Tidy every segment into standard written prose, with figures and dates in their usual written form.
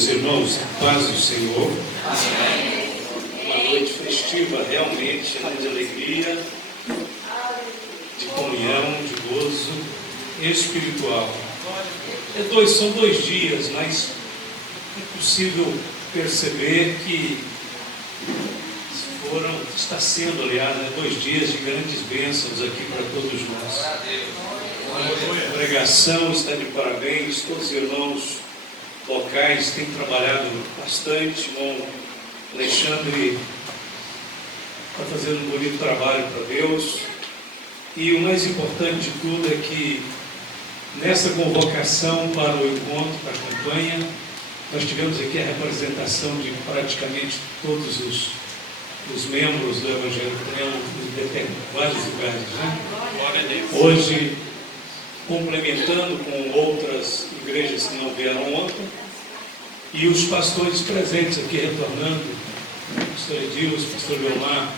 Queridos irmãos, a paz do Senhor. Uma noite festiva, realmente, cheia de alegria, de comunhão, de gozo espiritual. São 2 dias, mas é possível perceber que está sendo, aliás, 2 dias de grandes bênçãos aqui para todos nós. A pregação está de parabéns, todos os irmãos locais têm trabalhado bastante. Irmão Alexandre está fazendo um bonito trabalho para Deus. E o mais importante de tudo é que nessa convocação para o encontro, para a campanha, nós tivemos aqui a representação de praticamente todos os membros do Evangelho em vários lugares, né? Hoje, complementando com outras igrejas que não vieram ontem, e os pastores presentes aqui retornando, o pastor Edilson, o pastor Leomar,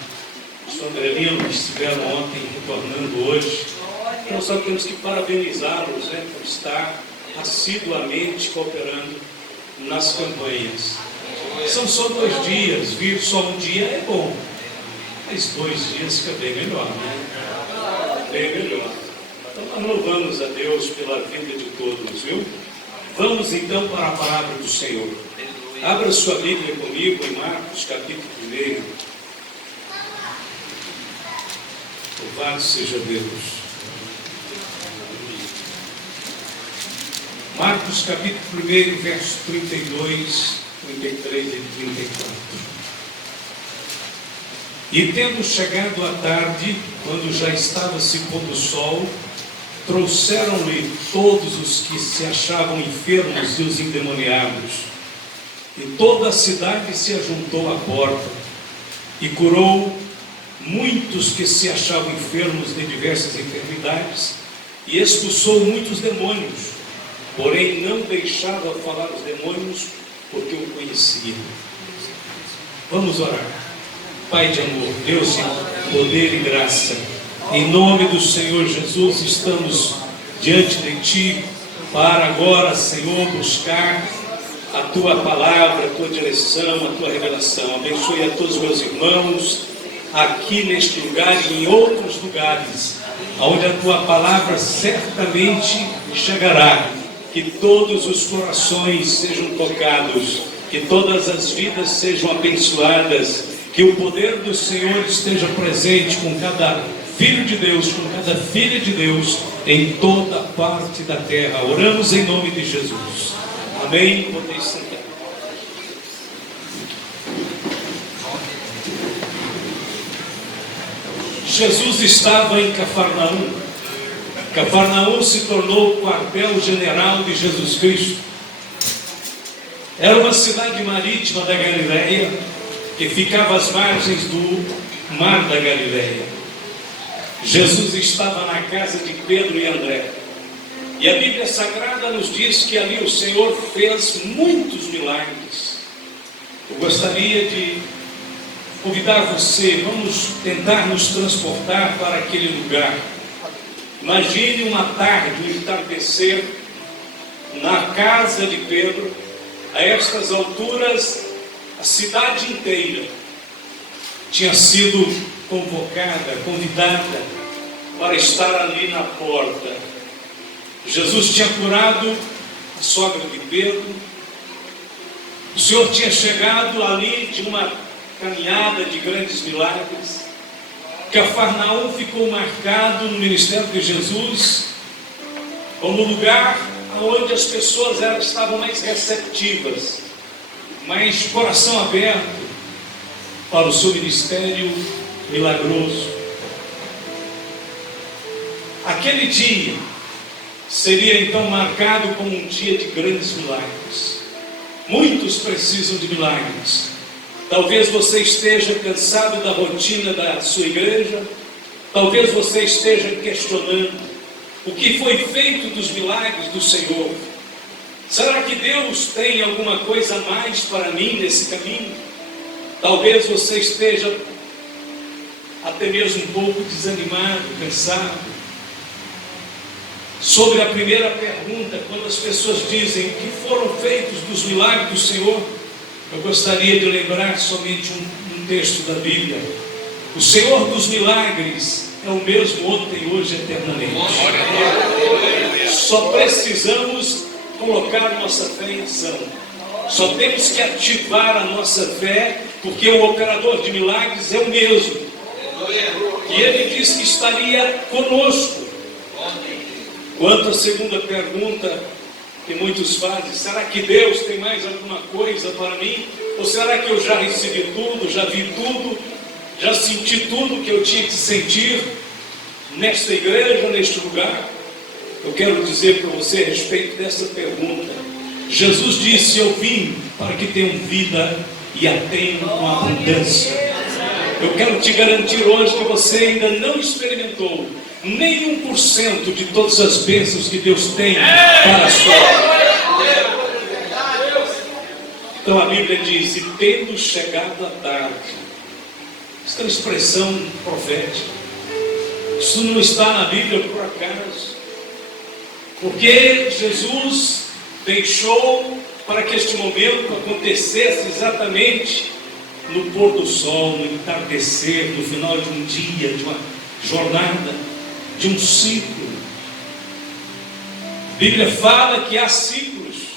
o pastor Andrelino, que estiveram ontem retornando hoje. Então só temos que parabenizá-los, né, por estar assiduamente cooperando nas campanhas. São só 2 dias, vir só um dia é bom, mas 2 dias fica bem melhor, né? Bem melhor. Então nós louvamos a Deus pela vida de todos, viu? Vamos então para a palavra do Senhor. Abra sua Bíblia comigo em Marcos capítulo 1. Louvado seja Deus. Marcos capítulo 1, verso 32, 33 e 34. E tendo chegado à tarde, quando já estava se pondo o sol, trouxeram-lhe todos os que se achavam enfermos e os endemoniados. E toda a cidade se ajuntou à porta, e curou muitos que se achavam enfermos de diversas enfermidades, e expulsou muitos demônios, porém não deixava falar os demônios, porque o conhecia. Vamos orar. Pai de amor, Deus de poder e graça, em nome do Senhor Jesus, estamos diante de Ti para agora, Senhor, buscar a Tua palavra, a Tua direção, a Tua revelação. Abençoe a todos os meus irmãos aqui neste lugar e em outros lugares, onde a Tua palavra certamente chegará. Que todos os corações sejam tocados, que todas as vidas sejam abençoadas, que o poder do Senhor esteja presente com cada filho de Deus, com cada filha de Deus, em toda parte da terra. Oramos em nome de Jesus. Amém. Podeis sentar. Jesus estava em Cafarnaum. Cafarnaum se tornou o quartel-general de Jesus Cristo. Era uma cidade marítima da Galileia, que ficava às margens do mar da Galileia. Jesus estava na casa de Pedro e André. E a Bíblia Sagrada nos diz que ali o Senhor fez muitos milagres. Eu gostaria de convidar você, vamos tentar nos transportar para aquele lugar. Imagine uma tarde, um entardecer, na casa de Pedro. A estas alturas, a cidade inteira tinha sido convocada, convidada para estar ali na porta. Jesus tinha curado a sogra de Pedro. O Senhor tinha chegado ali de uma caminhada de grandes milagres. Cafarnaum ficou marcado no ministério de Jesus como lugar onde as pessoas estavam mais receptivas, mais coração aberto para o seu ministério milagroso. Aquele dia seria então marcado como um dia de grandes milagres. Muitos precisam de milagres. Talvez você esteja cansado da rotina da sua igreja. Talvez você esteja questionando o que foi feito dos milagres do Senhor. Será que Deus tem alguma coisa a mais para mim nesse caminho? Talvez você esteja até mesmo um pouco desanimado, cansado. Sobre a primeira pergunta, quando as pessoas dizem o que foram feitos dos milagres do Senhor, eu gostaria de lembrar somente um texto da Bíblia. O Senhor dos milagres é o mesmo ontem, hoje, eternamente. Só precisamos colocar nossa fé em ação. Só temos que ativar a nossa fé, porque o operador de milagres é o mesmo. E ele disse que estaria conosco. Quanto à segunda pergunta que muitos fazem, será que Deus tem mais alguma coisa para mim? Ou será que eu já recebi tudo, já vi tudo, já senti tudo que eu tinha que sentir nesta igreja, neste lugar? Eu quero dizer para você a respeito dessa pergunta. Jesus disse: eu vim para que tenham vida e a tenham com abundância. Eu quero te garantir hoje que você ainda não experimentou nem 1% de todas as bênçãos que Deus tem para a sua vida. Então a Bíblia diz: e tendo chegado a tarde. Isso é uma expressão profética. Isso não está na Bíblia por acaso, porque Jesus deixou para que este momento acontecesse exatamente no pôr do sol, no entardecer, no final de um dia, de uma jornada, de um ciclo. A Bíblia fala que há ciclos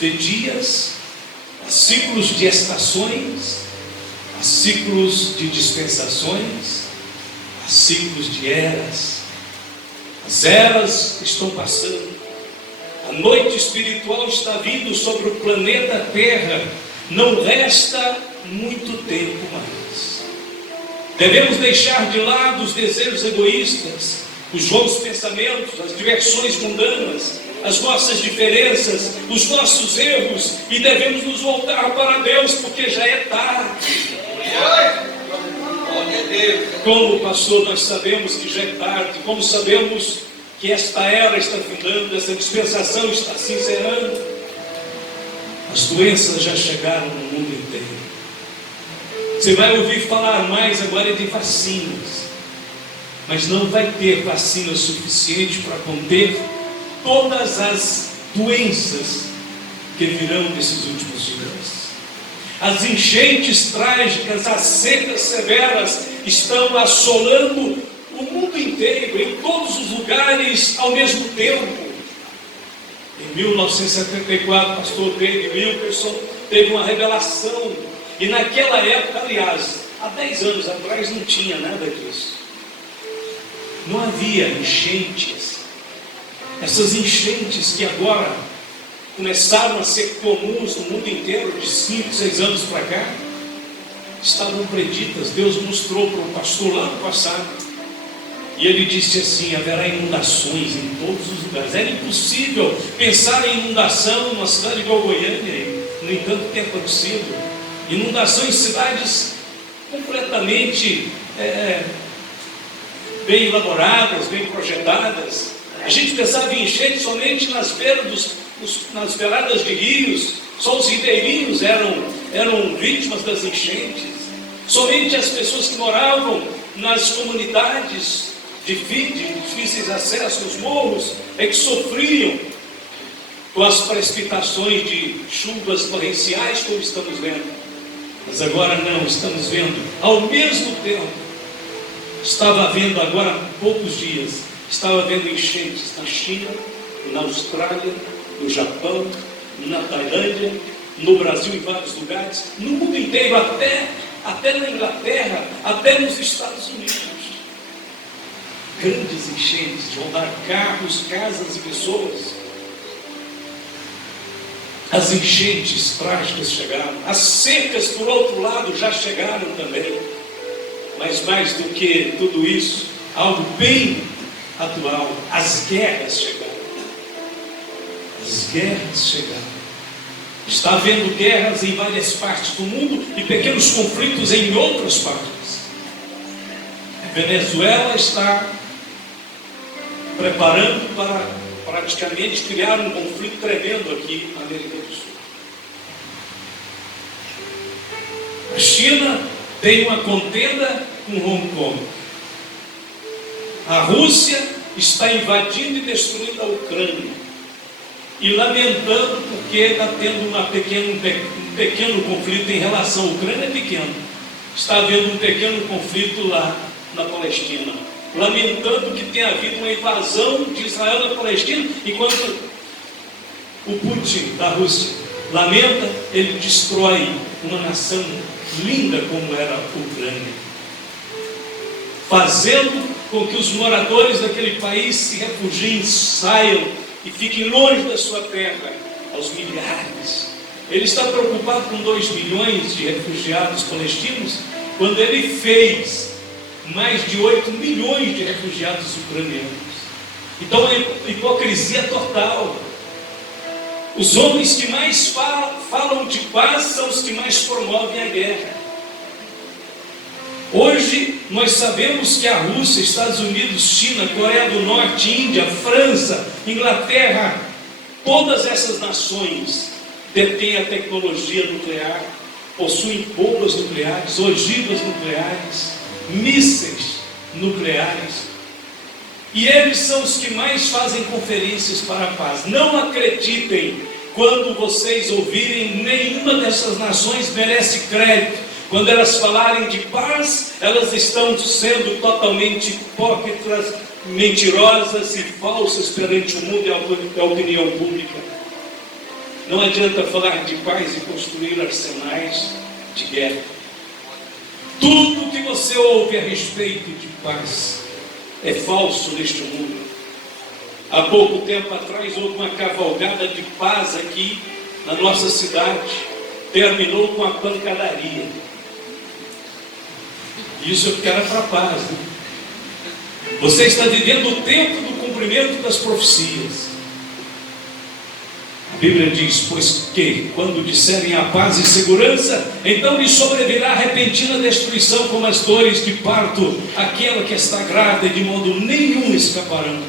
de dias, há ciclos de estações, há ciclos de dispensações, há ciclos de eras. As eras estão passando. A noite espiritual está vindo sobre o planeta Terra. Não resta muito tempo mais. Devemos deixar de lado os desejos egoístas, os vãos pensamentos, as diversões mundanas, as nossas diferenças, os nossos erros, e devemos nos voltar para Deus, porque já é tarde. Como pastor, nós sabemos que já é tarde, como sabemos que esta era está findando, essa dispensação está se encerrando. As doenças já chegaram no mundo inteiro. Você vai ouvir falar mais agora de vacinas, mas não vai ter vacina suficiente para conter todas as doenças que virão nesses últimos dias. As enchentes trágicas, as secas severas estão assolando o mundo inteiro, em todos os lugares ao mesmo tempo. Em 1974, pastor David Wilkerson teve uma revelação, e naquela época, aliás, há 10 anos atrás não tinha nada disso. Não havia enchentes. Essas enchentes que agora começaram a ser comuns no mundo inteiro, de 5, 6 anos para cá, estavam preditas. Deus mostrou para o pastor lá no passado. E ele disse assim: haverá inundações em todos os lugares. Era impossível pensar em inundação numa cidade igual Goiânia. No entanto, tem acontecido. Inundação em cidades completamente bem elaboradas, bem projetadas. A gente pensava em enchente somente nas beiradas de rios. Só os ribeirinhos eram vítimas das enchentes. Somente as pessoas que moravam nas comunidades de difíceis acessos, nos morros, é que sofriam com as precipitações de chuvas torrenciais, como estamos vendo. Mas agora não, estamos vendo ao mesmo tempo. Estava havendo agora há poucos dias, estava havendo enchentes na China, na Austrália, no Japão, na Tailândia, no Brasil, em vários lugares, no mundo inteiro, até na Inglaterra, até nos Estados Unidos. Grandes enchentes, vão dar carros, casas e pessoas. As enchentes trágicas chegaram. As secas, por outro lado, já chegaram também. Mas mais do que tudo isso, algo bem atual: as guerras chegaram. As guerras chegaram. Está havendo guerras em várias partes do mundo e pequenos conflitos em outras partes. A Venezuela está preparando para praticamente criar um conflito tremendo aqui na América do Sul. A China tem uma contenda com Hong Kong. A Rússia está invadindo e destruindo a Ucrânia, e lamentando porque está tendo um pequeno conflito em relação à Ucrânia. É pequeno, está havendo um pequeno conflito lá na Palestina, lamentando que tenha havido uma invasão de Israel na Palestina, enquanto o Putin da Rússia lamenta, ele destrói uma nação linda como era a Ucrânia, fazendo com que os moradores daquele país se refugiem, saiam e fiquem longe da sua terra, aos milhares. Ele está preocupado com 2 milhões de refugiados palestinos, quando ele fez mais de 8 milhões de refugiados ucranianos. Então é hipocrisia total. Os homens que mais falam de paz são os que mais promovem a guerra. Hoje nós sabemos que a Rússia, Estados Unidos, China, Coreia do Norte, Índia, França, Inglaterra, todas essas nações detêm a tecnologia nuclear, possuem bombas nucleares, ogivas nucleares, mísseis nucleares, e eles são os que mais fazem conferências para a paz. Não acreditem quando vocês ouvirem, nenhuma dessas nações merece crédito. Quando elas falarem de paz, elas estão sendo totalmente hipócritas, mentirosas e falsas perante o mundo e a opinião pública. Não adianta falar de paz e construir arsenais de guerra. Tudo que você ouve a respeito de paz é falso neste mundo. Há pouco tempo atrás houve uma cavalgada de paz aqui na nossa cidade, terminou com a pancadaria. Isso é porque era para a paz, né? Você está vivendo o tempo do cumprimento das profecias. A Bíblia diz: pois que, quando disserem a paz e segurança, então lhes sobrevirá repentina destruição, como as dores de parto, aquela que está grávida, e de modo nenhum escaparão.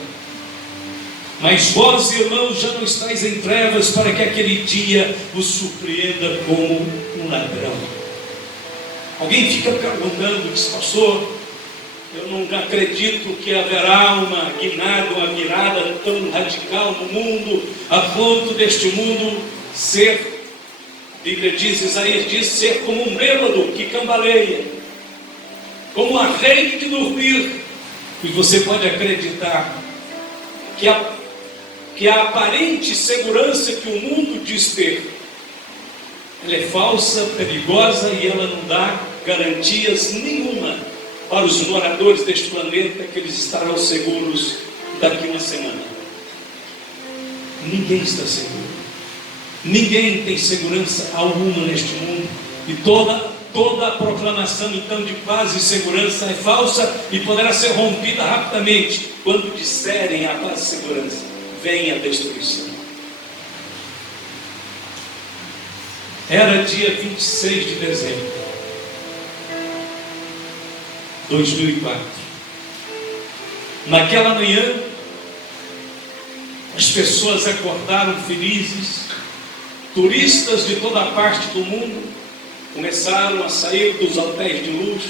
Mas vós, irmãos, já não estáis em trevas, para que aquele dia vos surpreenda como um ladrão. Alguém fica perguntando, diz: pastor, eu não acredito que haverá uma virada tão radical no mundo, a ponto deste mundo ser, a Bíblia diz, Isaías diz, ser como um bêbado que cambaleia, como a rede de dormir. E você pode acreditar que a aparente segurança que o mundo diz ter, ela é falsa, perigosa, e ela não dá garantias nenhuma para os moradores deste planeta que eles estarão seguros daqui a uma semana. Ninguém está seguro. Ninguém tem segurança alguma neste mundo. E toda a proclamação então de paz e segurança é falsa e poderá ser rompida rapidamente quando disserem a paz e segurança. Vem a destruição. Era dia 26 de dezembro de 2004. Naquela manhã, as pessoas acordaram felizes. Turistas de toda parte do mundo começaram a sair dos hotéis de luxo,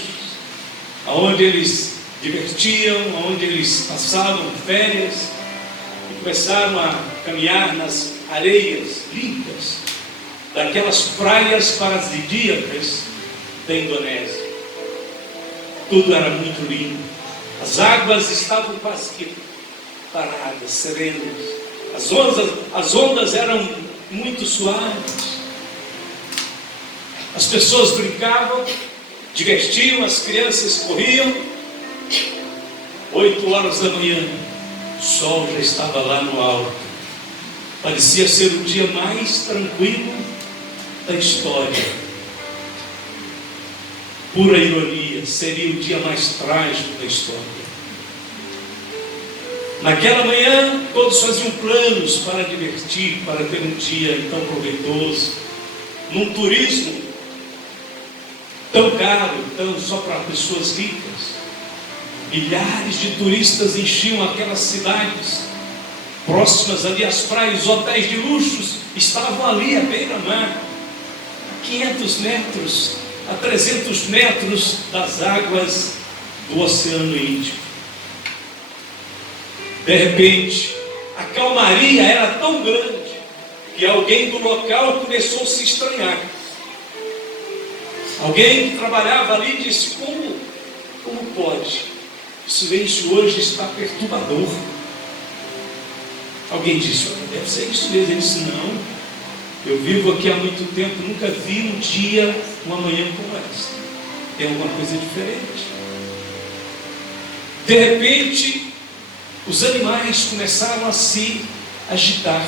aonde eles divertiam, aonde eles passavam férias, e começaram a caminhar nas areias limpas daquelas praias paradisíacas da Indonésia. Tudo era muito lindo. As águas estavam vazias, paradas, serenas. As ondas eram muito suaves. As pessoas brincavam, divertiam, as crianças corriam. 8 horas da manhã, o sol já estava lá no alto. Parecia ser o dia mais tranquilo da história. Pura ironia, seria o dia mais trágico da história. Naquela manhã, todos faziam planos para divertir, para ter um dia tão proveitoso, num turismo tão caro, tão só para pessoas ricas. Milhares de turistas enchiam aquelas cidades próximas ali às praias. Os hotéis de luxos estavam ali à beira-mar, 500 metros a 300 metros das águas do Oceano Índico. De repente, a calmaria era tão grande que alguém do local começou a se estranhar. Alguém que trabalhava ali disse: como pode? O silêncio hoje está perturbador. Alguém disse: deve ser isso mesmo. Ele disse: não, eu vivo aqui há muito tempo, nunca vi um dia, uma manhã como esta. Tem alguma coisa diferente. De repente, os animais começaram a se agitar.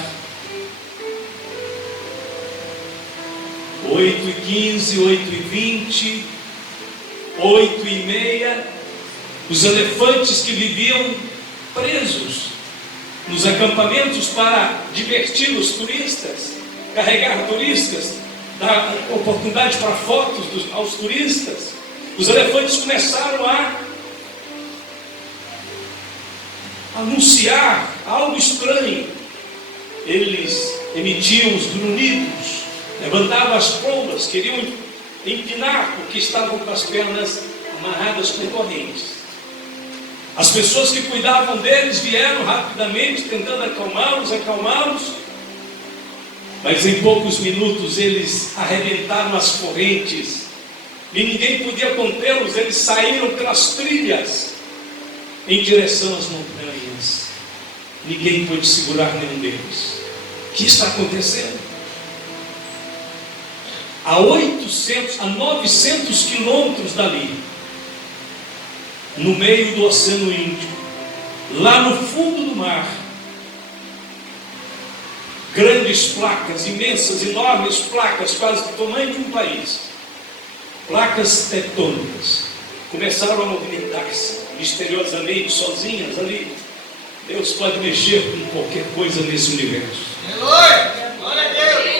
8h15, 8h20, 8h30, os elefantes que viviam presos nos acampamentos para divertir os turistas, carregar turistas, dar oportunidade para fotos aos turistas, os elefantes começaram a anunciar algo estranho. Eles emitiam os grunhidos, levantavam as pombas, queriam empinar porque estavam com as pernas amarradas com correntes. As pessoas que cuidavam deles vieram rapidamente tentando acalmá-los, mas em poucos minutos eles arrebentaram as correntes e ninguém podia contê-los. Eles saíram pelas trilhas em direção às montanhas. Ninguém pôde segurar nenhum deles. O que está acontecendo? A 900 quilômetros dali, no meio do Oceano Índico, lá no fundo do mar, grandes placas, imensas, enormes placas, quase do tamanho de um país, placas tectônicas, começaram a movimentar-se misteriosamente, sozinhas ali. Deus pode mexer com qualquer coisa nesse universo.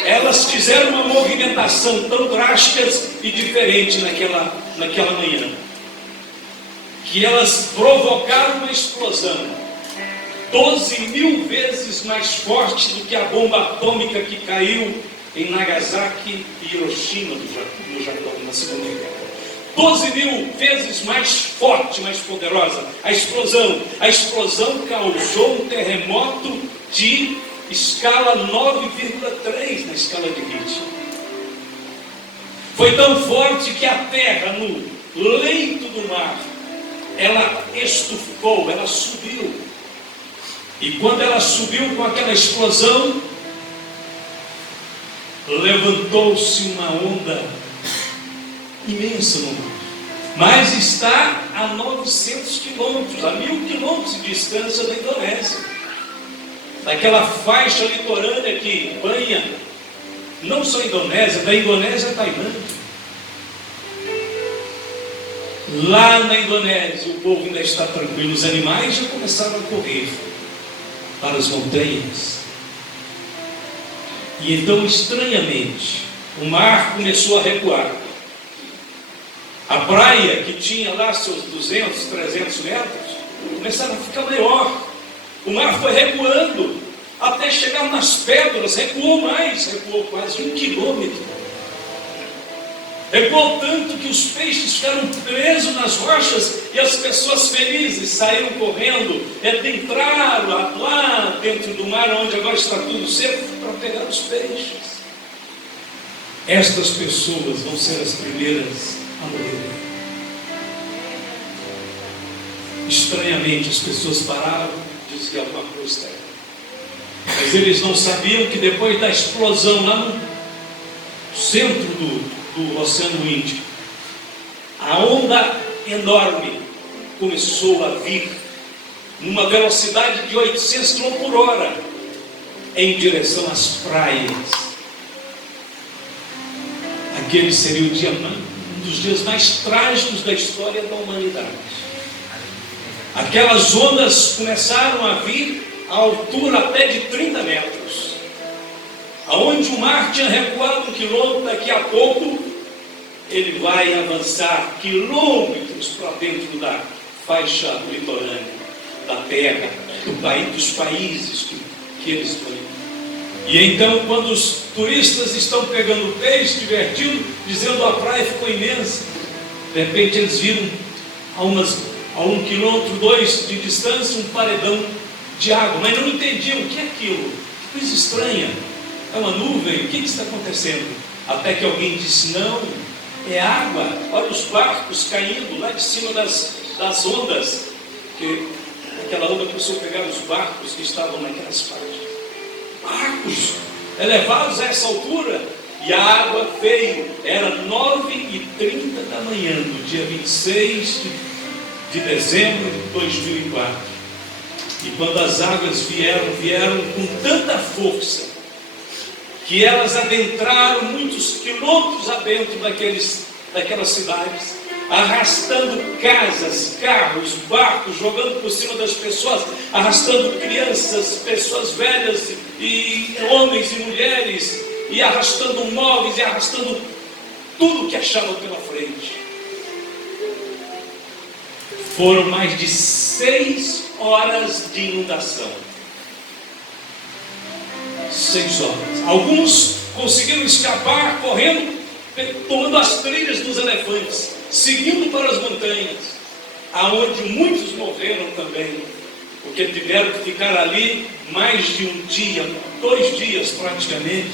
Elas fizeram uma movimentação tão drástica e diferente naquela manhã, que elas provocaram uma explosão 12.000 vezes mais forte do que a bomba atômica que caiu em Nagasaki e Hiroshima no Japão, na Segunda Guerra. 12.000 vezes mais forte, mais poderosa. A explosão causou um terremoto de escala 9,3 na escala de Richter. Foi tão forte que a terra, no leito do mar, ela estufou, ela subiu. E quando ela subiu com aquela explosão, levantou-se uma onda imensa no mar. Mas está a 900 quilômetros, a 1.000 quilômetros de distância da Indonésia, daquela faixa litorânea que banha não só a Indonésia, da Indonésia a Tailândia. Lá na Indonésia o povo ainda está tranquilo, os animais já começaram a correr para as montanhas. E então, estranhamente, o mar começou a recuar. A praia, que tinha lá seus 200, 300 metros, começaram a ficar maior. O mar foi recuando até chegar nas pedras, recuou mais, recuou quase 1 quilômetro. Recuou tanto que os peixes ficaram presos nas rochas e as pessoas felizes saíram correndo, entraram lá dentro do mar, onde agora está tudo seco, para pegar os peixes. Estas pessoas vão ser as primeiras a morrer. Estranhamente, as pessoas pararam, diziam que alguma coisa está errada. Mas eles não sabiam que depois da explosão lá no centro do Oceano Índico, a onda enorme começou a vir numa velocidade de 800 km por hora em direção às praias. Aquele seria um dos dias mais trágicos da história da humanidade. Aquelas ondas começaram a vir a altura até de 30 metros. Aonde o mar tinha recuado 1 quilômetro, daqui a pouco ele vai avançar quilômetros para dentro da faixa litorânea, da terra, dos países que eles estão indo. E então, quando os turistas estão pegando peixe, divertindo, dizendo a praia ficou imensa, de repente eles viram a 1 quilômetro, 2 de distância, um paredão de água, mas não entendiam o que é aquilo. Que coisa estranha, é uma nuvem, o que está acontecendo? Até que alguém disse: não, é água. Olha os barcos caindo lá de cima das ondas, que aquela onda começou a pegar os barcos que estavam naquelas partes. Barcos elevados a essa altura, e a água veio. Era 9h30 da manhã, do dia 26 de dezembro de 2004. E quando as águas vieram com tanta força, que elas adentraram muitos quilômetros adentro daquelas cidades, arrastando casas, carros, barcos, jogando por cima das pessoas, arrastando crianças, pessoas velhas, e homens e mulheres, e arrastando móveis, e arrastando tudo que achavam pela frente. Foram mais de 6 horas de inundação. 6 horas. Alguns conseguiram escapar correndo, tomando as trilhas dos elefantes, seguindo para as montanhas, aonde muitos morreram também, porque tiveram que ficar ali mais de um dia, 2 dias praticamente,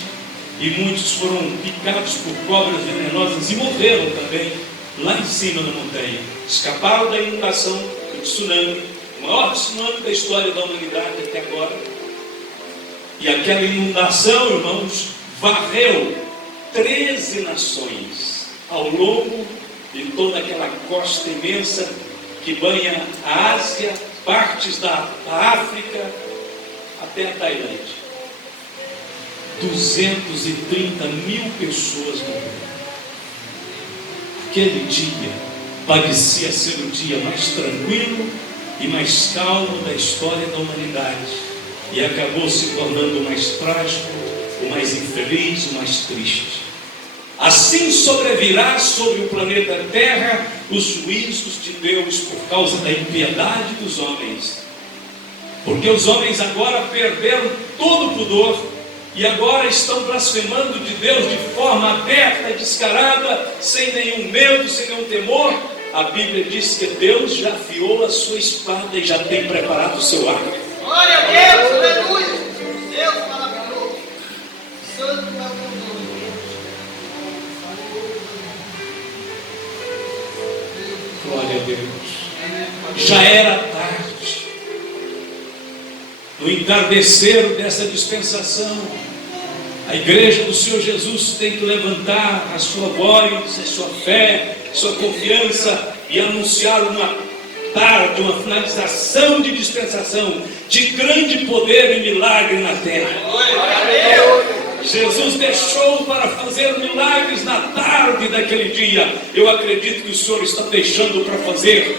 e muitos foram picados por cobras venenosas e morreram também lá em cima da montanha. Escaparam da inundação, do tsunami, o maior tsunami da história da humanidade até agora. E aquela inundação, irmãos, varreu 13 nações ao longo de toda aquela costa imensa que banha a Ásia, partes da África, até a Tailândia. 230 mil pessoas morreram. Aquele dia parecia ser o dia mais tranquilo e mais calmo da história da humanidade, e acabou se tornando o mais trágico, o mais infeliz, o mais triste. Assim sobrevirá sobre o planeta Terra os juízos de Deus por causa da impiedade dos homens, porque os homens agora perderam todo o pudor e agora estão blasfemando de Deus de forma aberta, descarada, sem nenhum medo, sem nenhum temor. A Bíblia diz que Deus já afiou a sua espada e já tem preparado o seu arco. Glória a Deus, aleluia. Deus maravilhoso. Santo maravilhoso. Glória a Deus. Já era tarde. No entardecer dessa dispensação, a igreja do Senhor Jesus tem que levantar a sua voz, a sua fé, a sua confiança e anunciar uma tarde, uma finalização de dispensação de grande poder e milagre na terra. Jesus deixou para fazer milagres na tarde daquele dia. Eu acredito que o Senhor está deixando para fazer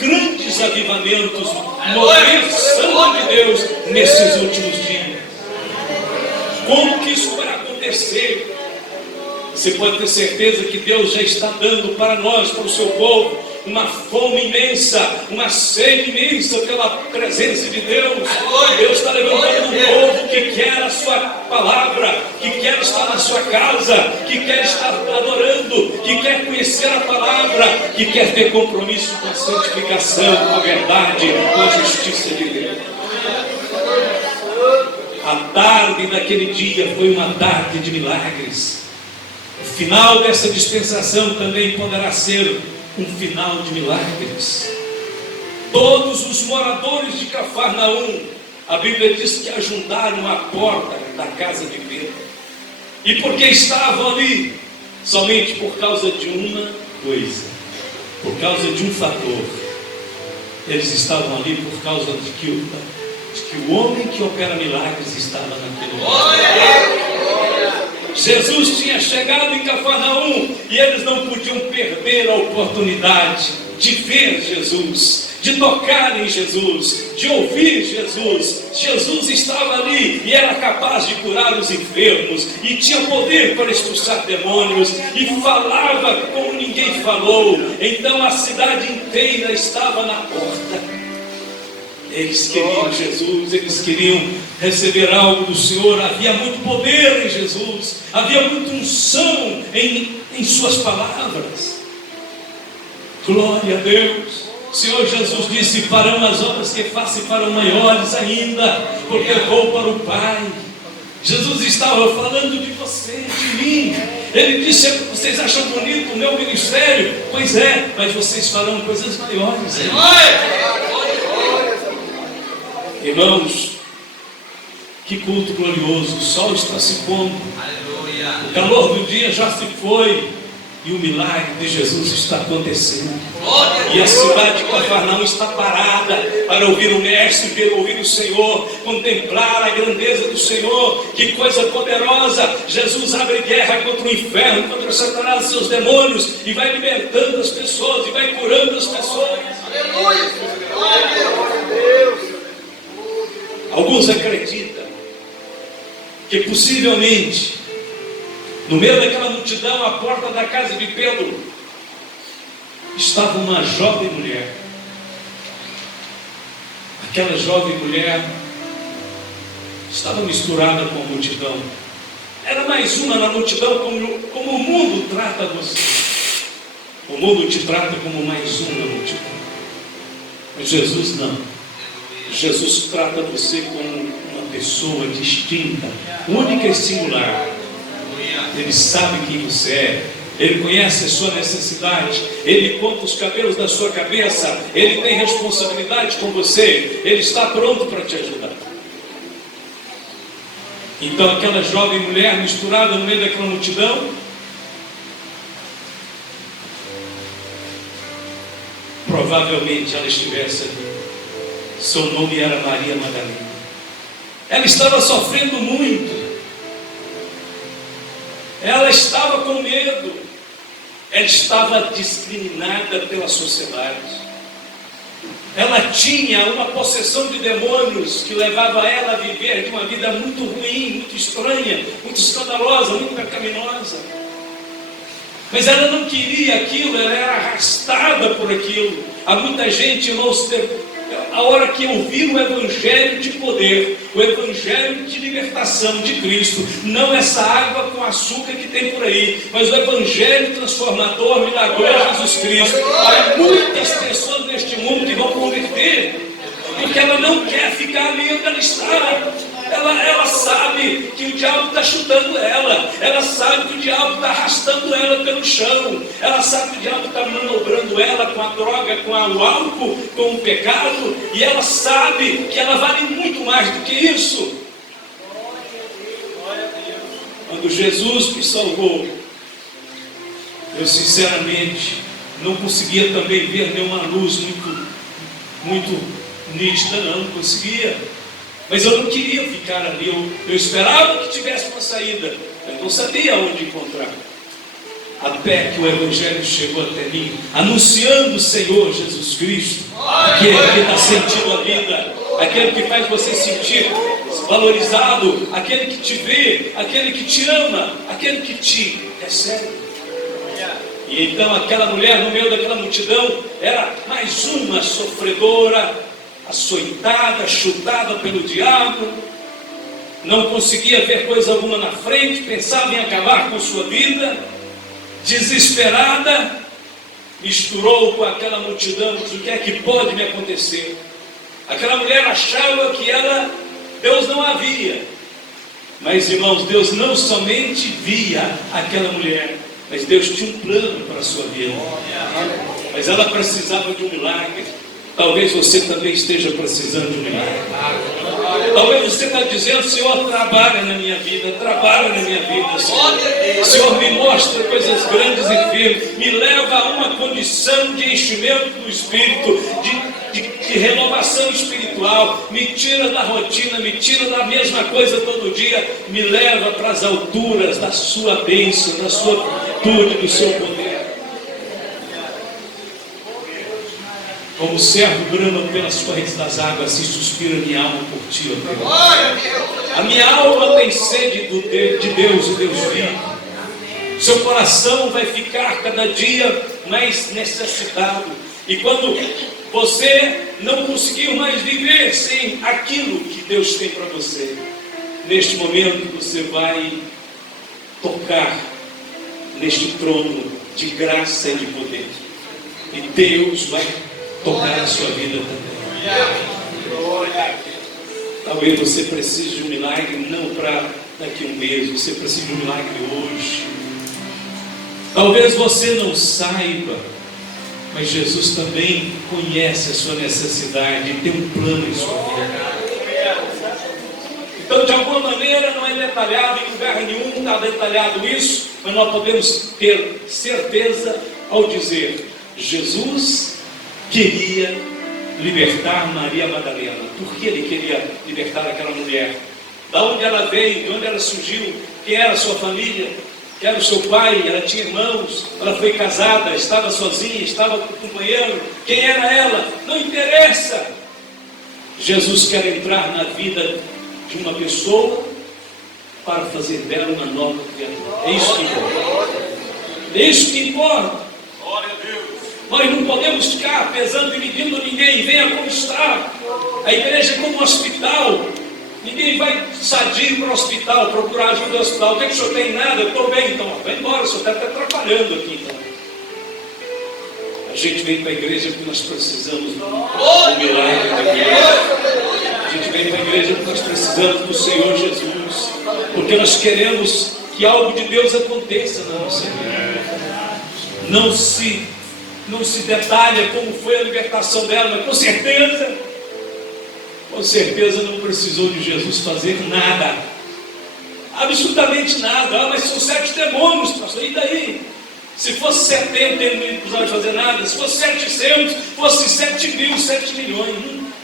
grandes avivamentos, mover santo de Deus nesses últimos dias. Como que isso vai acontecer? Você pode ter certeza que Deus já está dando para nós, para o seu povo, uma fome imensa, uma sede imensa pela presença de Deus. Deus está levantando um povo que quer a sua palavra, que quer estar na sua casa, que quer estar adorando, que quer conhecer a palavra, que quer ter compromisso com a santificação, com a verdade, com a justiça de Deus. A tarde daquele dia foi uma tarde de milagres. O final dessa dispensação também poderá ser um final de milagres. Todos os moradores de Cafarnaum, a Bíblia diz que ajuntaram a porta da casa de Pedro. E porque estavam ali? Somente por causa de uma coisa, por causa de um fator. Eles estavam ali por causa de que o homem que opera milagres estava naquele lugar. Jesus tinha chegado em Cafarnaum e eles não podiam perder a oportunidade de ver Jesus, de tocar em Jesus, de ouvir Jesus. Jesus estava ali e era capaz de curar os enfermos e tinha poder para expulsar demônios e falava como ninguém falou. Então a cidade inteira estava na porta. Eles queriam Jesus, eles queriam receber algo do Senhor. Havia muito poder em Jesus, havia muita unção em suas palavras. Glória a Deus. Senhor Jesus disse: farão as obras que faço e farão maiores ainda, porque eu vou para o Pai. Jesus estava falando de você, de mim. Ele disse: vocês acham bonito o meu ministério? Pois é, mas vocês farão coisas maiores. Irmãos, que culto glorioso. O sol está se pondo, o calor do dia já se foi, e o milagre de Jesus está acontecendo. E a cidade de Cafarnaum está parada para ouvir o Mestre, ouvir o Senhor, contemplar a grandeza do Senhor. Que coisa poderosa! Jesus abre guerra contra o inferno, contra Satanás e seus demônios, e vai libertando as pessoas, e vai curando as pessoas. Aleluia! Glória a Deus! Alguns acreditam que possivelmente, no meio daquela multidão, à porta da casa de Pedro, estava uma jovem mulher. Aquela jovem mulher estava misturada com a multidão. Era mais uma na multidão, como o mundo trata você. O mundo te trata como mais um na multidão. Mas Jesus não. Jesus trata você como uma pessoa distinta, única e singular. Ele sabe quem você é. Ele conhece a sua necessidade. Ele conta os cabelos da sua cabeça. Ele tem responsabilidade com você. Ele está pronto para te ajudar. Então aquela jovem mulher misturada no meio daquela multidão, provavelmente ela estivesse ali. Seu nome era Maria Madalena. Ela estava sofrendo muito. Ela estava com medo. Ela estava discriminada pela sociedade. Ela tinha uma possessão de demônios que levava ela a viver de uma vida muito ruim, muito estranha, muito escandalosa, muito pecaminosa. Mas ela não queria aquilo, ela era arrastada por aquilo. Há muita gente, irmãos, a hora que ouvir o evangelho de poder, o evangelho de libertação de Cristo, não essa água com açúcar que tem por aí, mas o evangelho transformador, milagroso de Jesus Cristo, há muitas pessoas neste mundo que vão converter, porque ela não quer ficar ali onde ela está. Ela sabe que o diabo está chutando ela sabe que o diabo está arrastando ela pelo chão, ela sabe que o diabo está manobrando ela com a droga, com o álcool, com o pecado, e ela sabe que ela vale muito mais do que isso. Quando Jesus me salvou, eu sinceramente não conseguia também ver nenhuma luz muito nítida, não conseguia. Mas eu não queria ficar ali, eu esperava que tivesse uma saída, eu não sabia onde encontrar. Até que o Evangelho chegou até mim, anunciando o Senhor Jesus Cristo, aquele que dá sentido à vida, aquele que faz você sentir valorizado, aquele que te vê, aquele que te ama, aquele que te recebe. E então aquela mulher no meio daquela multidão era mais uma sofredora, açoitada, chutada pelo diabo, não conseguia ver coisa alguma na frente, pensava em acabar com sua vida, desesperada, misturou com aquela multidão, diz: o que é que pode me acontecer? Aquela mulher achava que Deus não a via, mas irmãos, Deus não somente via aquela mulher, mas Deus tinha um plano para a sua vida, mas ela precisava de um milagre. Talvez você também esteja precisando de um milagre. Talvez você está dizendo: Senhor, trabalha na minha vida, trabalha na minha vida, Senhor. Senhor, me mostra coisas grandes e firmes, me leva a uma condição de enchimento do Espírito, de renovação espiritual, me tira da rotina, me tira da mesma coisa todo dia, me leva para as alturas da sua bênção, da sua virtude, do seu poder. Como o servo brama pelas correntes das águas, assim suspira minha alma por ti, ó Deus. A minha alma tem sede de Deus, o Deus vivo. Seu coração vai ficar cada dia mais necessitado. E quando você não conseguir mais viver sem aquilo que Deus tem para você, neste momento você vai tocar neste trono de graça e de poder. E Deus vai tocar a sua vida também. Talvez você precise de um milagre não para daqui a um mês, você precisa de um milagre hoje. Talvez você não saiba, mas Jesus também conhece a sua necessidade e tem um plano em sua vida. Então, de alguma maneira, não é detalhado, em lugar nenhum está detalhado isso, mas nós podemos ter certeza ao dizer: Jesus queria libertar Maria Madalena. Por que ele queria libertar aquela mulher? Da onde ela veio, de onde ela surgiu, quem era a sua família, quem era o seu pai, ela tinha irmãos, ela foi casada, estava sozinha, estava com um companheiro, quem era ela? Não interessa. Jesus quer entrar na vida de uma pessoa para fazer dela uma nova criatura. É isso que importa. É isso que importa. Nós não podemos ficar pesando e medindo ninguém. Venha como está. A igreja é como um hospital. Ninguém vai sadir para o hospital, procurar ajuda no hospital. O que é que o senhor tem? Nada, eu estou bem. Então, vai embora, o senhor está até atrapalhando aqui. Então. A gente vem para a igreja porque nós precisamos do milagre da igreja. A gente vem para a igreja porque nós precisamos do Senhor Jesus. Porque nós queremos que algo de Deus aconteça na nossa vida. Não se detalha como foi a libertação dela, mas com certeza não precisou de Jesus fazer nada, absolutamente nada. Ah, mas são 7 demônios, pastor, e daí? Se fosse 70, ele não precisava fazer nada. Se fosse 700, fosse 7 mil, 7 milhões,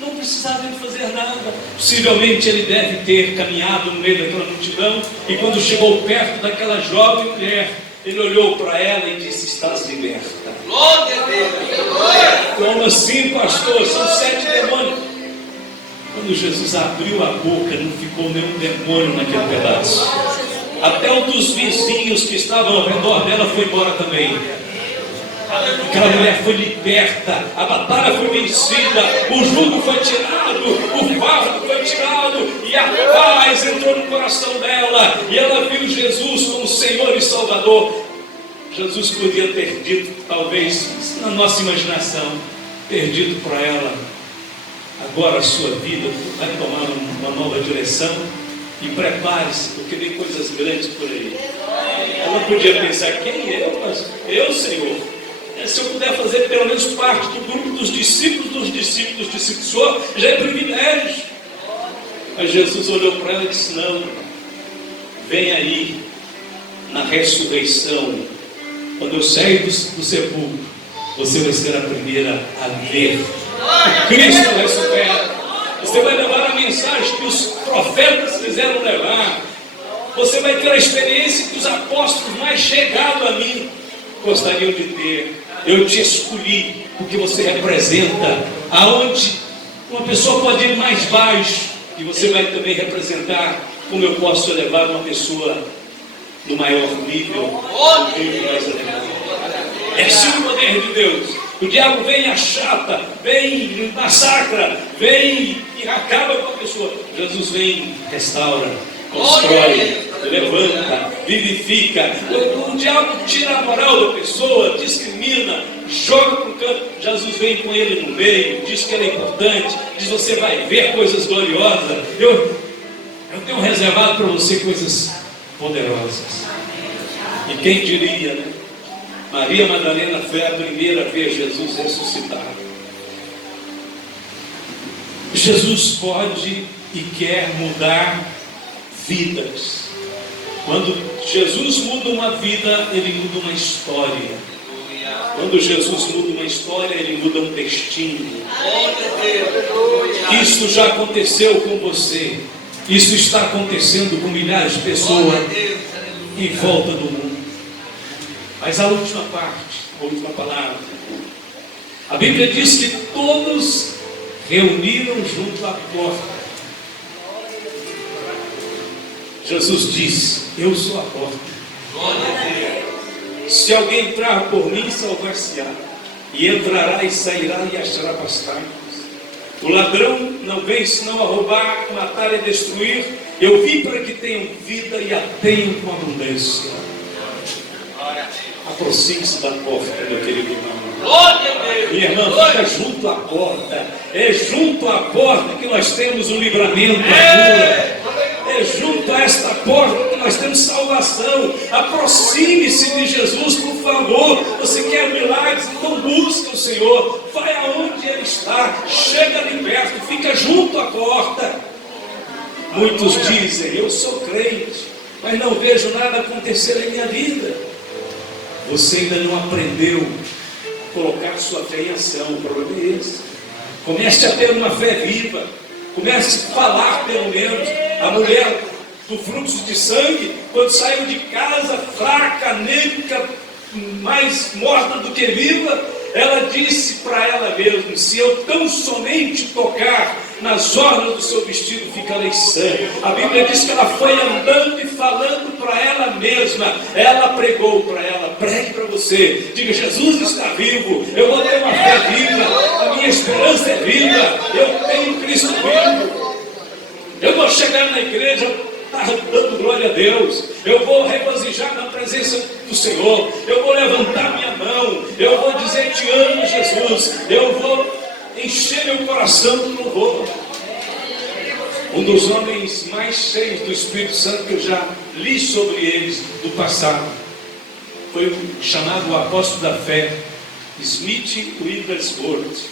não precisava ele fazer nada. Possivelmente ele deve ter caminhado no meio daquela multidão, e quando chegou perto daquela jovem mulher, ele olhou para ela e disse: estás liberta. Glória a Deus. Como assim, pastor? São 7 demônios. Quando Jesus abriu a boca, não ficou nenhum demônio naquele pedaço. Até um dos vizinhos que estavam ao redor dela foi embora também. Aquela mulher foi liberta, a batalha foi vencida, o jugo foi tirado, o fardo foi tirado, e a paz entrou no coração dela, e ela viu Jesus como Senhor e Salvador. Jesus podia ter dito, talvez, na nossa imaginação, ter dito para ela: agora a sua vida vai tomar uma nova direção, e prepare-se, porque vem coisas grandes por aí. Ela podia pensar: quem eu? Mas eu, Senhor. Se eu puder fazer pelo menos parte do grupo dos discípulos do Senhor, já é privilégio. Mas Jesus olhou para ela e disse: não, vem aí, na ressurreição, quando eu sair do sepulcro, você vai ser a primeira a ver o Cristo ressurreto. Você vai levar a mensagem que os profetas quiseram levar. Você vai ter a experiência que os apóstolos mais chegados a mim gostariam de ter. Eu te escolhi porque você representa aonde uma pessoa pode ir mais baixo, e você vai também representar como eu posso elevar uma pessoa no maior nível. É assim o poder de Deus. O diabo vem e achata, vem e massacra, vem e acaba com a pessoa. Jesus vem, restaura, constrói, levanta, vivifica. O diabo tira a moral da pessoa, discrimina, joga para o canto. Jesus vem com ele no meio, diz que ele é importante, diz: você vai ver coisas gloriosas. Eu tenho reservado para você coisas poderosas. E quem diria, né? Maria Madalena foi a primeira a ver Jesus ressuscitar. Jesus pode e quer mudar vidas. Quando Jesus muda uma vida, ele muda uma história. Quando Jesus muda uma história, ele muda um destino. Isso já aconteceu com você. Isso está acontecendo com milhares de pessoas em volta do mundo. Mas a última parte, a última palavra. A Bíblia diz que todos reuniram junto à porta. Jesus disse: eu sou a porta. Se alguém entrar por mim, salvar-se-á, e entrará e sairá e achará pastagens. O ladrão não vem senão a roubar, matar e destruir. Eu vim para que tenham vida e a tenham com abundância. A Aproxime-se da porta, meu querido irmão. Glória a Deus. Minha irmã, fica junto à porta. É junto à porta que nós temos o livramento, a cura. É junto a esta porta que nós temos salvação. Aproxime-se de Jesus, por favor. Você quer milagres? Então busca o Senhor. Vai aonde Ele está. Chega ali perto, fica junto à porta. Muitos dizem, eu sou crente, mas não vejo nada acontecer em minha vida. Você ainda não aprendeu a colocar sua fé em ação. O problema é esse. Comece a ter uma fé viva. Comece a falar pelo menos. A mulher do fluxo de sangue, quando saiu de casa, fraca, anêmica, mais morta do que viva, ela disse para ela mesma: se eu tão somente tocar nas orlas do seu vestido, ficarei sã. A Bíblia diz que ela foi andando e falando para ela mesma. Ela pregou para ela. Pregue para você, diga: Jesus está vivo, eu vou ter uma fé viva, a minha esperança é viva, eu tenho Cristo vivo. Eu vou chegar na igreja dando glória a Deus. Eu vou regozijar na presença do Senhor. Eu vou levantar minha mão. Eu vou dizer: te amo, Jesus. Eu vou encher meu coração de louvor. Um dos homens mais cheios do Espírito Santo que eu já li sobre eles do passado foi o chamado o apóstolo da fé, Smith Wigglesworth.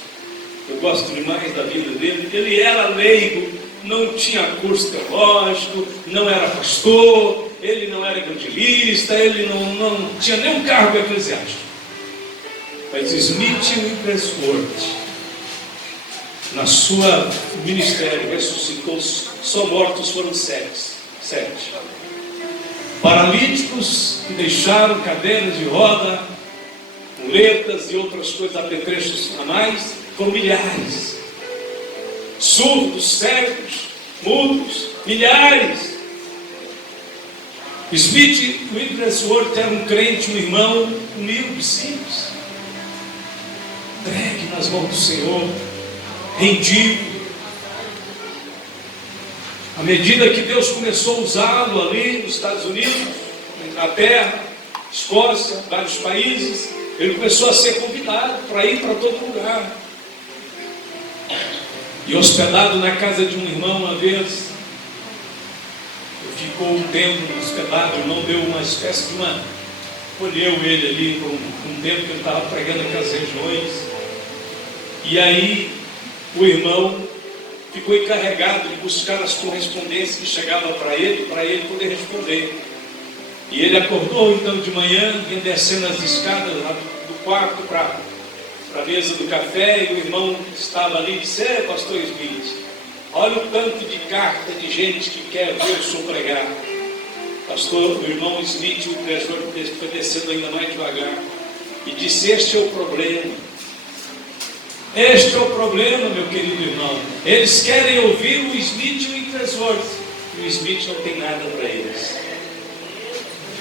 Eu gosto demais da vida dele. Ele era leigo, não tinha curso teológico, não era pastor, ele não era evangelista, ele não tinha nenhum cargo eclesiástico. Mas Smith Wigglesworth, na sua ministério, ressuscitou, só mortos foram sete. Paralíticos que deixaram cadeiras de roda, muletas e outras coisas, apetrechos a mais, foram milhares. Surdos, cegos, mudos, milhares. Smith Wigglesworth era um crente, um irmão humilde, simples, entregue nas mãos do Senhor, rendido. À medida que Deus começou a usá-lo ali nos Estados Unidos, na Inglaterra, Escócia, vários países, ele começou a ser convidado para ir para todo lugar. E hospedado na casa de um irmão uma vez, ficou um tempo hospedado, o irmão deu uma espécie de uma... colheu ele ali por um tempo que ele estava pregando aquelas regiões. E aí o irmão ficou encarregado de buscar as correspondências que chegavam para ele poder responder. E ele acordou então de manhã, vinha descendo as escadas lá do quarto para a mesa do café, e o irmão estava ali e disse: pastor Smith, olha o tanto de carta de gente que quer ver o senhor pregar. Pastor, o irmão Smith, o pregador, foi descendo ainda mais devagar e disse: este é o problema. Este é o problema, meu querido irmão. Eles querem ouvir o Smith Wigglesworth, e o Smith não tem nada para eles.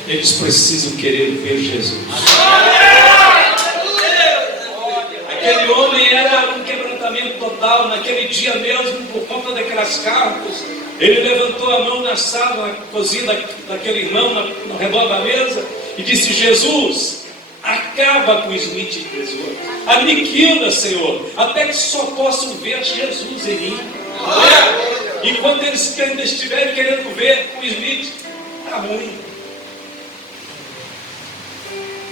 Eles precisam querer ver Jesus. Aquele homem era um quebrantamento total. Naquele dia mesmo, por conta daquelas cartas, ele levantou a mão na sala, na cozinha daquele irmão, no redor da mesa, e disse: Jesus, acaba com o Smith Wigglesworth, aniquila, Senhor, até que só possam ver Jesus em mim. E quando eles ainda estiverem querendo ver o Smith, está ruim.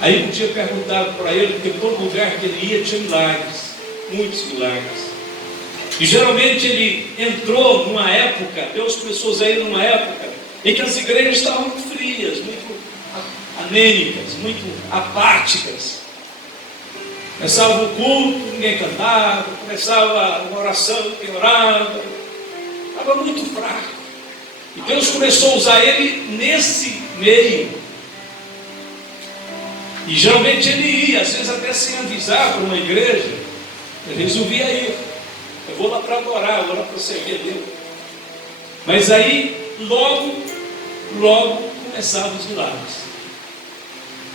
Aí um dia perguntaram para ele, porque todo lugar que ele ia tinha milagres, muitos milagres. E geralmente ele entrou numa época, Deus começou a usar ele numa época em que as igrejas estavam muito frias, muito anêmicas, muito apáticas. Começava o culto, ninguém cantava, começava uma oração, ninguém orava, estava muito fraco. E Deus começou a usar ele nesse meio. E geralmente ele ia, às vezes até sem avisar para uma igreja, ele resolvia ir. Eu vou lá para adorar, eu vou lá para servir a Deus. Mas aí, logo começavam os milagres.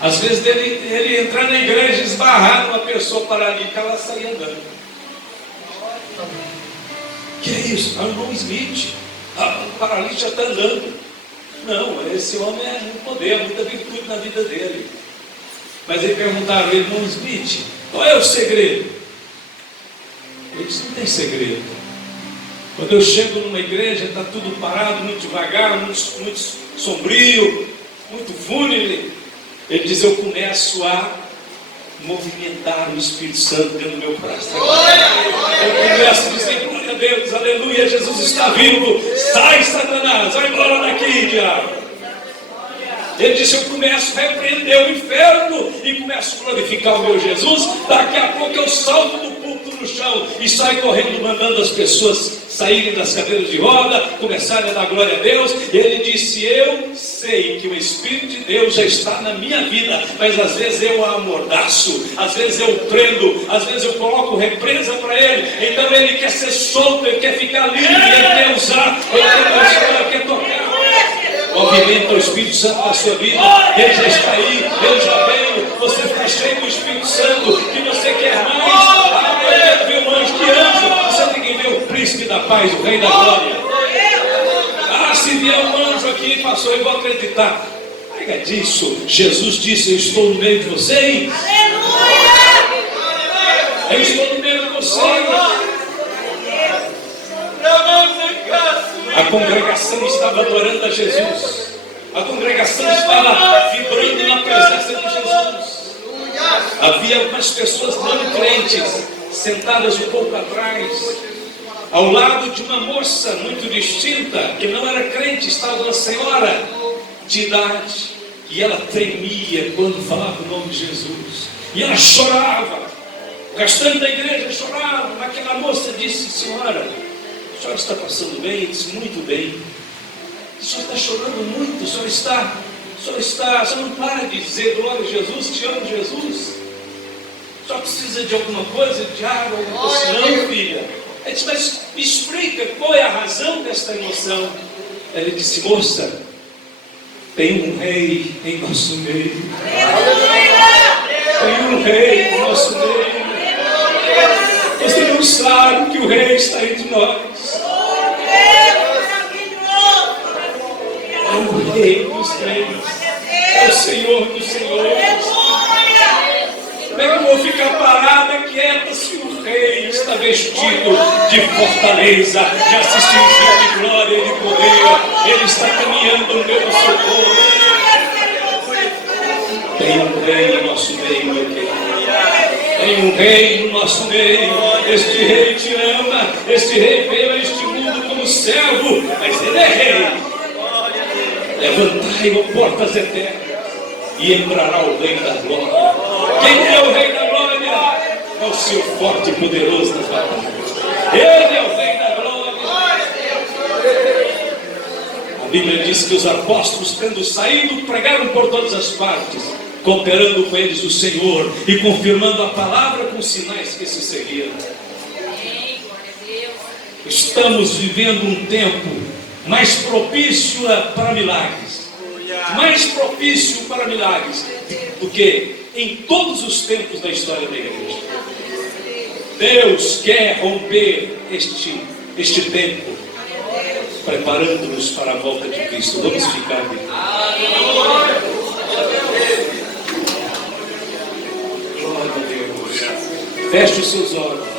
Às vezes ele entrar na igreja, esbarrar numa pessoa paralítica, ela saía andando. Que é isso? É o irmão Smith. O paralítico já está andando. Não, esse homem é um poder, muita virtude na vida dele. Mas aí perguntaram, irmão Smith, qual é o segredo? Ele disse, não tem segredo. Quando eu chego numa igreja, está tudo parado, muito devagar, muito sombrio, muito fúnebre. Ele diz, eu começo a movimentar o Espírito Santo dentro do meu coração. Eu começo a dizer, glória a Deus, aleluia, Jesus está vivo. Sai, Satanás, vai embora daqui, diabo. Ele disse, eu começo a repreender o inferno e começo a glorificar o meu Jesus. Daqui a pouco eu salto do púlpito no chão e saio correndo, mandando as pessoas saírem das cadeiras de roda, começarem a dar glória a Deus. E ele disse, eu sei que o Espírito de Deus já está na minha vida, mas às vezes eu amordaço, às vezes eu prendo, às vezes eu coloco represa para ele. Então ele quer ser solto, ele quer ficar livre, ele quer usar, ele quer tocar. Movimenta o Espírito Santo na sua vida. Ele já está aí, ele já veio. Você está cheio do Espírito Santo, que você quer mais. Eu quero ver um anjo. Que anjo? Você tem que ver o príncipe da paz, o rei da glória. Se vier um anjo aqui, passou, eu vou acreditar. Pega disso. Jesus disse, eu estou no meio de vocês. Eu estou no meio de vocês. A congregação estava adorando a Jesus. A congregação estava vibrando na presença de Jesus. Havia algumas pessoas não crentes sentadas um pouco atrás, ao lado de uma moça muito distinta, que não era crente. Estava uma senhora de idade, e ela tremia quando falava o nome de Jesus, e ela chorava. O restante da igreja chorava. Aquela moça disse, senhora, a senhora está passando bem? Ele disse, muito bem. A senhora está chorando muito, a senhora não para de dizer glória a Jesus, te amo Jesus. A senhora precisa de alguma coisa, de água, alguma coisa? Não, filha. Ele disse, mas me explica qual é a razão desta emoção. Ele disse, moça, tem um rei em nosso meio. Tem um rei em nosso meio. Você não sabe que o rei está entre nós. É o rei dos reis. É o Senhor dos senhores. Como é que eu vou ficar parada, quieta, se o rei está vestido de fortaleza, de assistência, de glória e de poder? Ele está caminhando no meu socorro. Tem um rei no nosso meio, meu querido. Tem um rei no nosso meio. Este rei te ama. Este rei veio a este mundo como servo, mas ele é rei. Levantai, ó portas eternas, e entrará o rei da glória. Quem é o rei da glória? É o Senhor forte e poderoso nas batalhas. Ele é o rei da glória. A Bíblia diz que os apóstolos, tendo saído, pregaram por todas as partes, cooperando com eles o Senhor e confirmando a palavra com sinais que se seguiram. Estamos vivendo um tempo mais propício para milagres. Mais propício para milagres do que em todos os tempos da história da igreja. Deus quer romper este tempo, preparando-nos para a volta de Cristo. Vamos ficar aqui. Glória a Deus. Feche os seus olhos.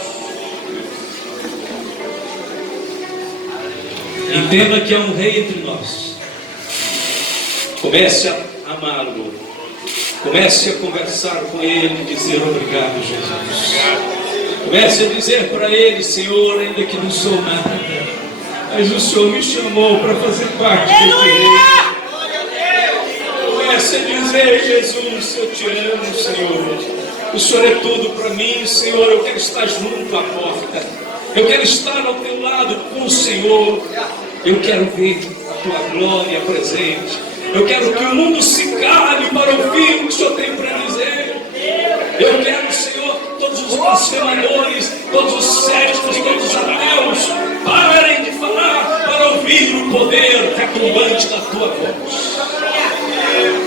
Entenda que há um rei entre nós. Comece a amá-lo. Comece a conversar com ele e dizer obrigado, Jesus. Comece a dizer para ele, Senhor, ainda que não sou nada, mas o Senhor me chamou para fazer parte desse rei. Comece a dizer, Jesus, eu te amo, Senhor. O Senhor é tudo para mim, Senhor. Eu quero estar junto à porta. Eu quero estar ao teu lado com o Senhor. Eu quero ver a tua glória presente. Eu quero que o mundo se cale para ouvir o que o Senhor tem para dizer. Eu quero, Senhor, todos os blasfemadores, todos os céticos, todos os ateus, parem de falar para ouvir o poder retumbante da tua voz.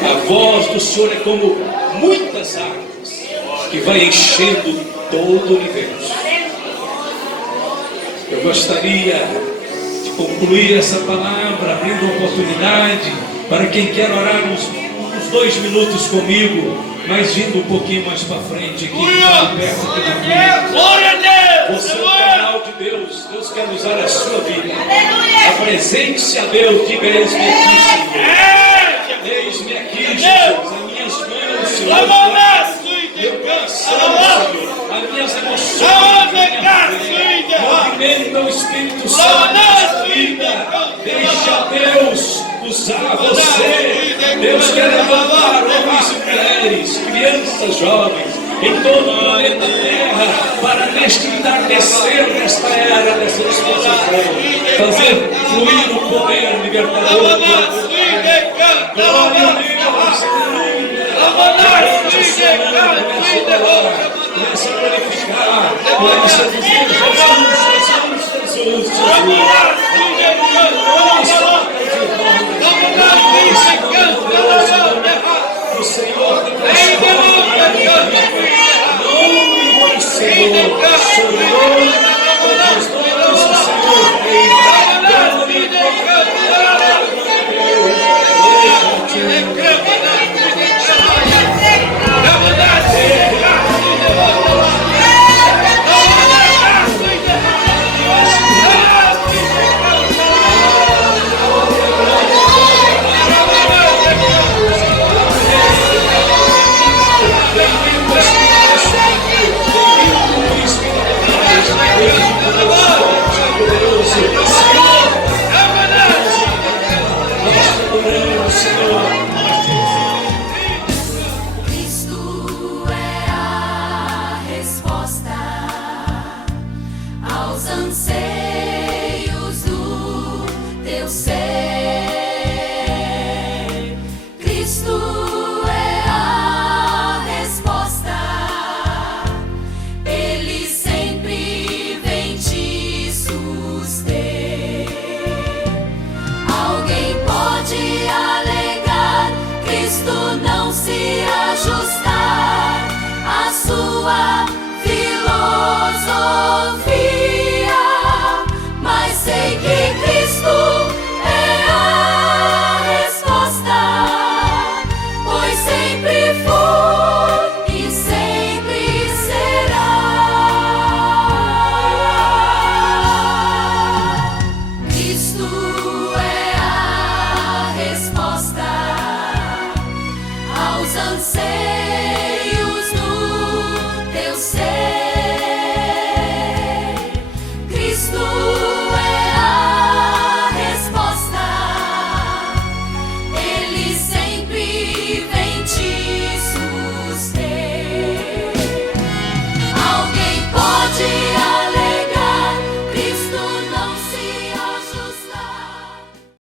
A voz do Senhor é como muitas águas que vai enchendo todo o universo. Eu gostaria de concluir essa palavra abrindo oportunidade para quem quer orar uns 2 minutos comigo, Mas vindo um pouquinho mais para frente, aqui perto aqui na frente. Glória a Deus! Você é o canal de Deus. Deus quer usar a sua vida. Apresente-se a Deus. Diga: eis-me aqui, Senhor. Eis-me aqui, Jesus. As minhas mãos, Senhor. Meu coração, Senhor. As minhas emoções. Movimenta o Espírito Santo nessa vida. Deixa Deus usar você. Deus quer levantar homens e mulheres, crianças, jovens, em todo o planeta Terra, para neste entardecer nesta era dessa disposição, fazer fluir o poder libertador. Glória a Deus, começa a glorificar, começa a dizer: Jesus, Jesus, Jesus. O Senhor tem o Senhor, ajustar a sua filosofia.